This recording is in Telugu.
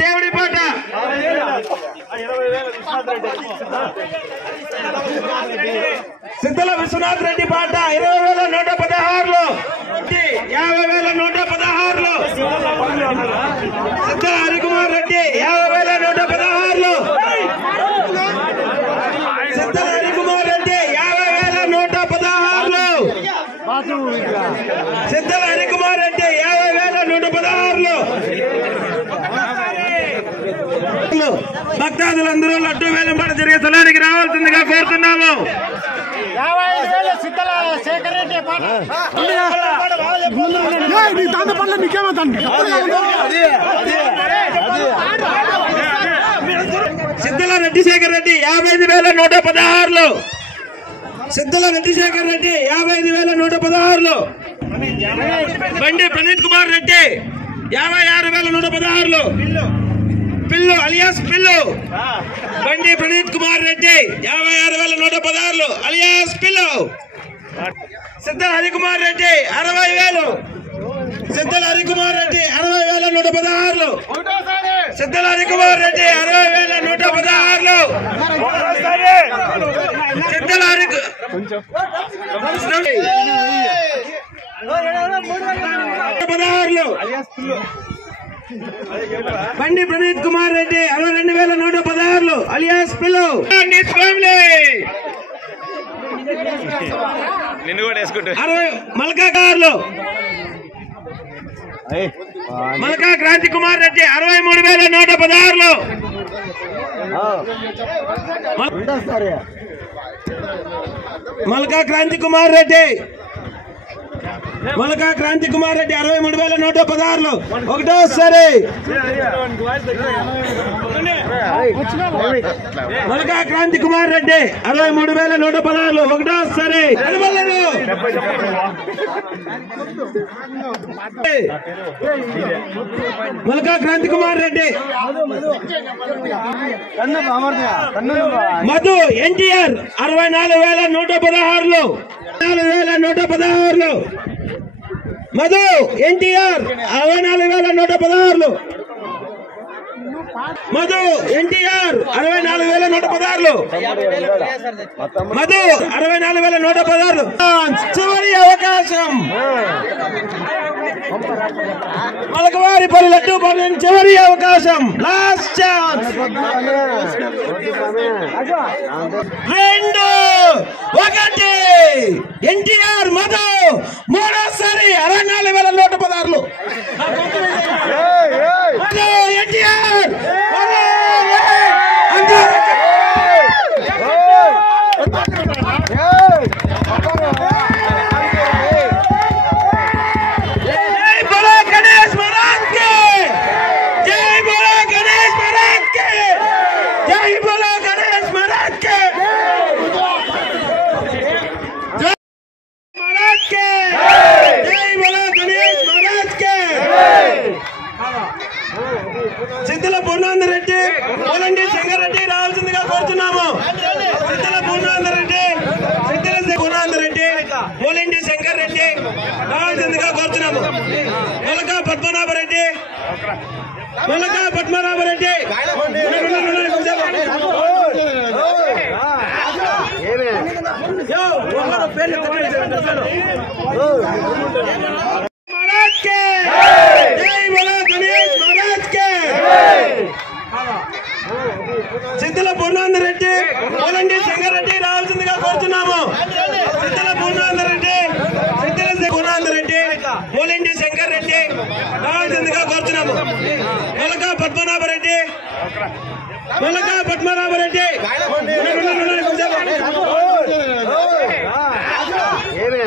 దేవుడి పాట సిద్ధల విశ్వనాథ్ రెడ్డి పాట 20,116 50,116 సిద్ధల హరికుమార్ రెడ్డి 50,116 సిద్ధల హరికుమార్ రెడ్డి 50,116 సిద్ధల హరికుమార్ రెడ్డి 50,116 భక్తాదులందరూ లడ్డూ వేలంపాట జరిగే స్థలానికి రావాల్సిందిగా కోరుతున్నాము. సిద్ధల రెడ్డిశేఖర్ రెడ్డి 55,116 సిద్ధల రెడ్డిశేఖర్ రెడ్డి 55,116 బండి ప్రణీత్ కుమార్ రెడ్డి 56,116 పిల్లు అలియాస్ పిల్లు బండి ప్రణీత్ కుమార్ రెడ్డి 56,116 అలియాస్ పిల్లు సిద్ధల హరికుమార్ రెడ్డి 60,000 సిద్ధల హరికుమార్ రెడ్డి 60,116 సిద్ధల హరికుమార్ రెడ్డి 60,116 సిద్ధల బండి ప్రణీత్ కుమార్ రెడ్డి 62,116 అలియాస్ పిల్లు నిన్ను కూడా వేసుకుంటా మల్కా కార్లు మల్కా క్రాంతి కుమార్ రెడ్డి 63,116 మల్కా క్రాంతి కుమార్ రెడ్డి 63,116 ఒకటోసారి మల్కా క్రాంతి కుమార్ రెడ్డి 63,116 ఒకటోసారి మల్కా క్రాంతి కుమార్ రెడ్డి మధు ఎన్టీఆర్ 64,116 మధు ఎన్టీఆర్ 64,116 మధు ఎన్టీఆర్ 64,116 మధు 64,116 చివరి అవకాశం మలకవారిపల్లి లడ్డూ పంపిణీ చివరి అవకాశం లాస్ట్ ఛాన్స్ 2 1 ఎన్టీఆర్ మధు మూడోసారి 64,116 ఎన్టీఆర్ సిద్ధల పూర్ణాందరెడ్డి పోలండి శంకరెడ్డి రావాల్సిందిగా కోరుతున్నాము. సిద్ధల పూర్ణాందరెడ్డి పోలండి శంకరెడ్డి రావాల్సిందిగా కోరుతున్నాము. మొలకా పద్మనాభరెడ్డి సిద్ధల పూర్ణాందరెడ్డి పోలండి శంకరెడ్డి రావాల్సిందిగా కోరుతున్నాము. సిద్ధల పూర్ణాందరెడ్డి పోలండి శంకరెడ్డి రావాల్సిందిగా కోరుతున్నాము. మొలకా పద్మనాభరెడ్డి ఏమే